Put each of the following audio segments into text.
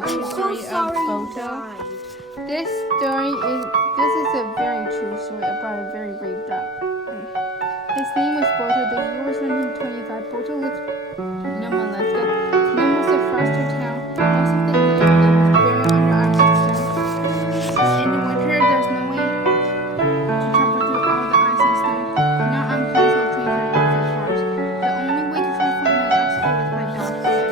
the true story of Balto. This is a very true story about a very brave dog. His name was Balto. The year was 1925. Balto lived in Alaska. His name was a foster town. Most of the year it was buried under ice and snow. In the winter, there's no way to travel through all the ice and snow. Not on planes or trains or cars. The only way to travel in Alaska was by dog sled.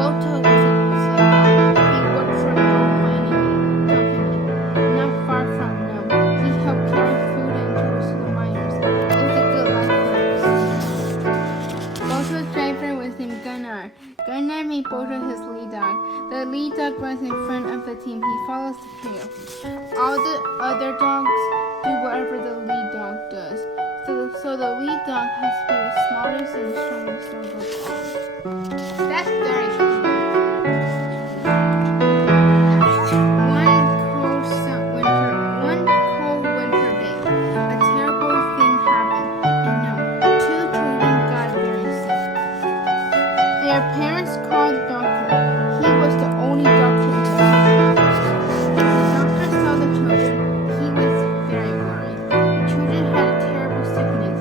Balto was a sled dog. He worked for a gold mining company not far from them. He helped carry food and tools to the miners. It was a good life for him. Balto's driver was named Gunnar. Gunnar made Balto his lead dog. The lead dog runs in front of the team. He follows the trail. All the other dogs do whatever the lead dog does. So the lead dog has to be the smartest and strongest dog of all. That's very cool. One cold winter day, a terrible thing happened. And no, two children got very sick. Their parents called the doctor. He was the only doctor in the hospital. When the doctor saw the children, he was very worried. The children had a terrible sickness.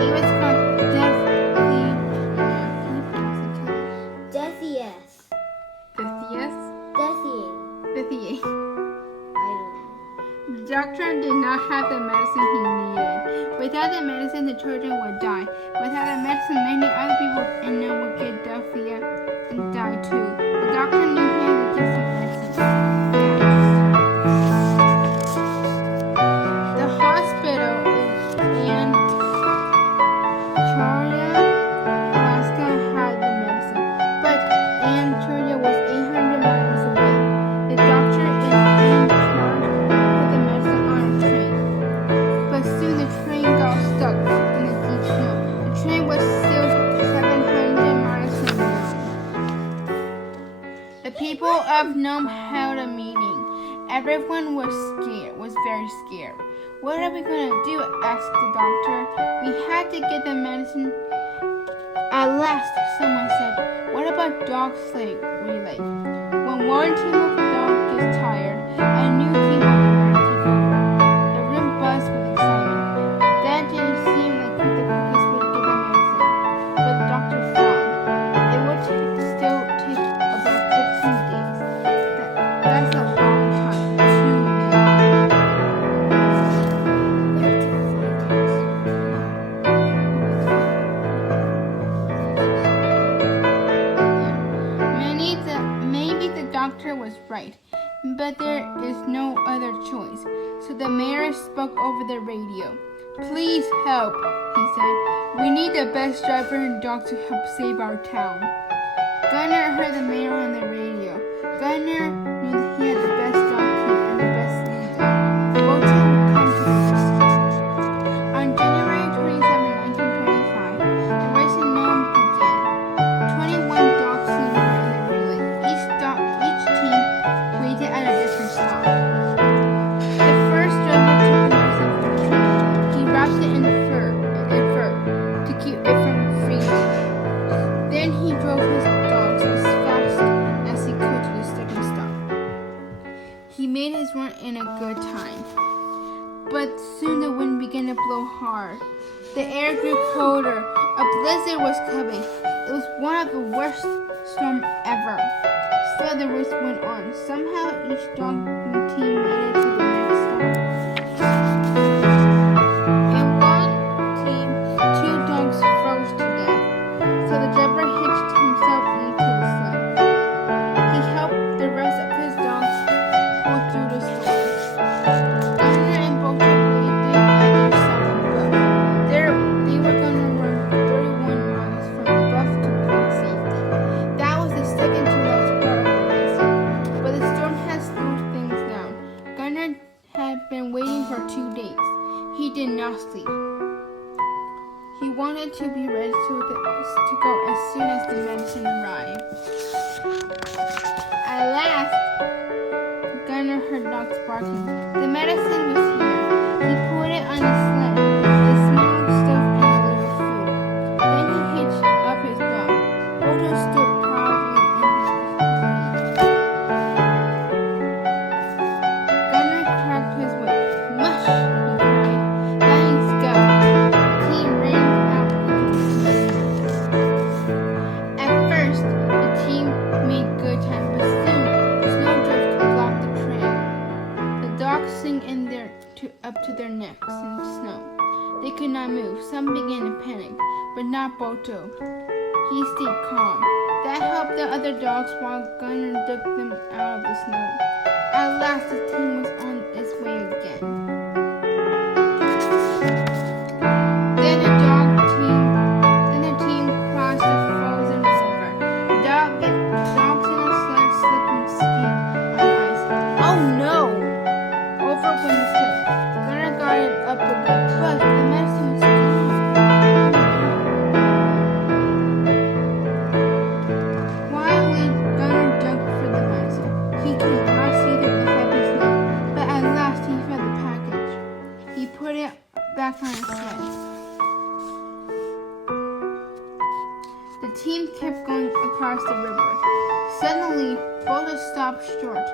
It was called Dithias. The doctor did not have the medicine he needed. Without the medicine, the children would die. Without the medicine, many other people in them would get diphtheria and die too. The doctor knew he had to get some medicine. The hospital in Anchorage, Alaska had the medicine, but Anchorage was 800 miles away. The doctor in charge put the medicine on a train, but soon the train got stuck in the deep snow. The train was still 700 miles from Nome. The people of Nome held a meeting. Everyone was very scared. What are we going to do? Asked the doctor. We had to get the medicine. At last, someone said, what about dog sleigh relay? When one team of dogs gets tired, a new team will be ready to take over. The room buzzed with excitement. That didn't seem like the quickest way to get the medicine, but the doctor frowned. It would still take about 15 days. That's a long time. Maybe the doctor was right, but there is no other choice. So the mayor spoke over the radio. Please help, he said. We need the best driver and dog to help save our town. Gunnar heard the mayor on the radio. Gunnar knew that he had the best dog team and the best lead dog. Balto would come to the rescue. On January 27, 1925, the race in Nome began. 21 dogs in the relay. Each team waited at a different stop. The first driver took the medicine from the train. He wrapped it in fur to keep it from freezing. Then he drove his dogs as fast as he could to the second stop. He made his run in a good time. But soon the wind began to blow hard. The air grew colder. A blizzard was coming. It was one of the worst storms ever. Still, the race went on. Somehow, each dog team made it to the next stop. In one team, 2 dogs froze to death. So the driver hitched himself into the sled. He helped the rest of his dogs pull through the storm. Gunnar and Balto waited at their stop in Buff. They were going to run 31 miles from Buff to Point Safety. That was the second to last part of the race. But the storm had slowed things down. Gunnar had been waiting for 2 days. He did not sleep. He wanted to be ready to go as soon as the medicine arrived. At last, Gunnar heard dogs barking. The medicine was here. He put it on his sled, the small stuff and a little food. Then he hitched up his dog. Balto stood proudly in his lead. he stayed calm. That helped the other dogs while Gunner dug them out of the snow. At last, the team was on its way again. Then the team crossed the frozen river. Dogs in a sled slipped and skied on ice. Oh no! Over went the sled. Gunner got it up again, but the medicine was gone. Wildly, Gunner dug for the medicine. He could not see the heavy snow, but at last he found the package. He put it back on his sled. The team kept going across the river. Suddenly, Balto stopped short.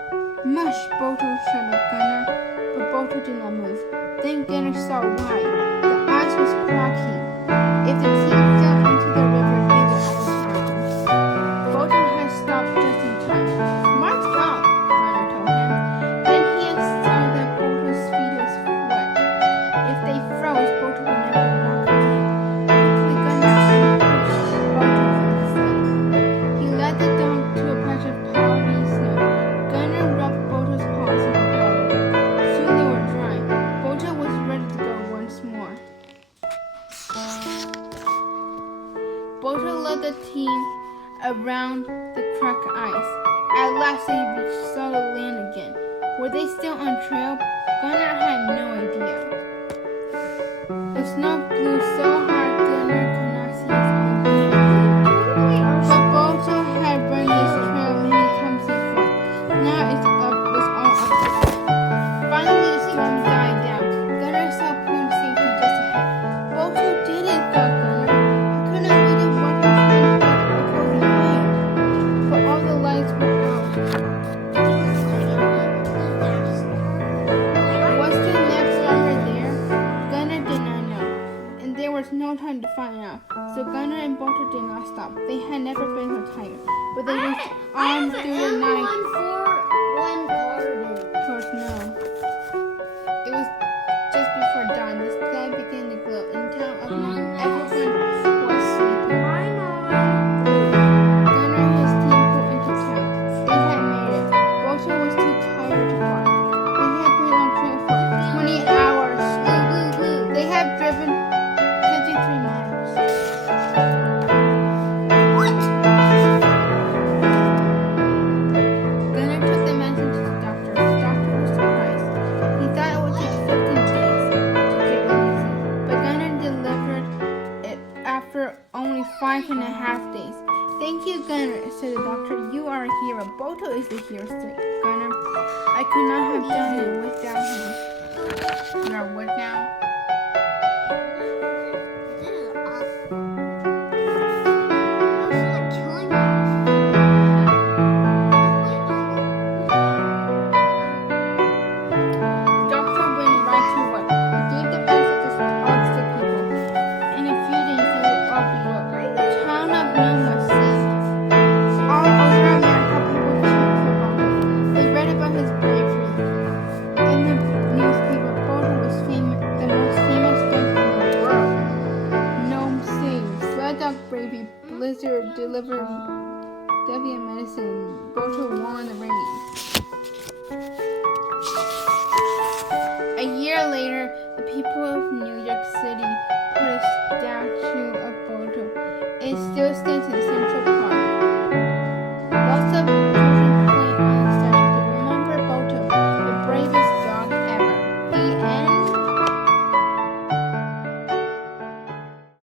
Mush, Balto shouted at Gunner, but Balto did not move. Then Gunner saw why. The ice was cracky. If the team fell into the river, they would all drown. Balto had stopped just in time. Smart job, Gunner told him. Then he saw that Balto's feet was wet. If they froze, Balto would never walk again. Quickly, Gunner pushed Balto from the sled. He led the dog to a patch of powdery snow. Gunner rubbed Balto's paws in the powder. Soon they were dry. Balto was ready to go once more. Balto led the team around the cracked ice. At last they reached solid land again. Were they still on trail? Gunner had no idea. The snow blew so hard Gunner could not see his own hand. But Balto had run this trail many times before. Now was all up to him. Finally the storm died down. Gunner saw a point of safety just ahead. Balto did it, thought Gunner. He could not read it what his friend had opposing fire. But all the lights were out. Was the next farmer there? Gunner did not know, and there was no time to find out. So Gunner and Balto did not stop. They had never been so tired, but they went on through the night towards noon. It was just before dawn. The sky began to glow until everyone was sleeping. Gunner and his team pulled into town. They had made it. Balto was too tired to walk. They had been on trail for 20 hours. They had driven 53 miles. Gunner took the message to the doctor. The doctor was surprised. He thought it would take 15 days to get the medicine, but Gunner delivered it after only 5.5 days. Thank you, Gunner, said the doctor. You are a hero. Balto is the hero, said Gunner. I could not have done it without him. You are what now? Doctor went right to work. He gave the medicine to all the sick people. In a few days, they would all be well. The town of Nome was saved. All over America, people cheered for Balto. They read about his bravery. In the newspaper, Balto was the most famous dog in the world. Nome saved. Sled dog bravery. Blizzard delivered deadly medicine. Balto won the race.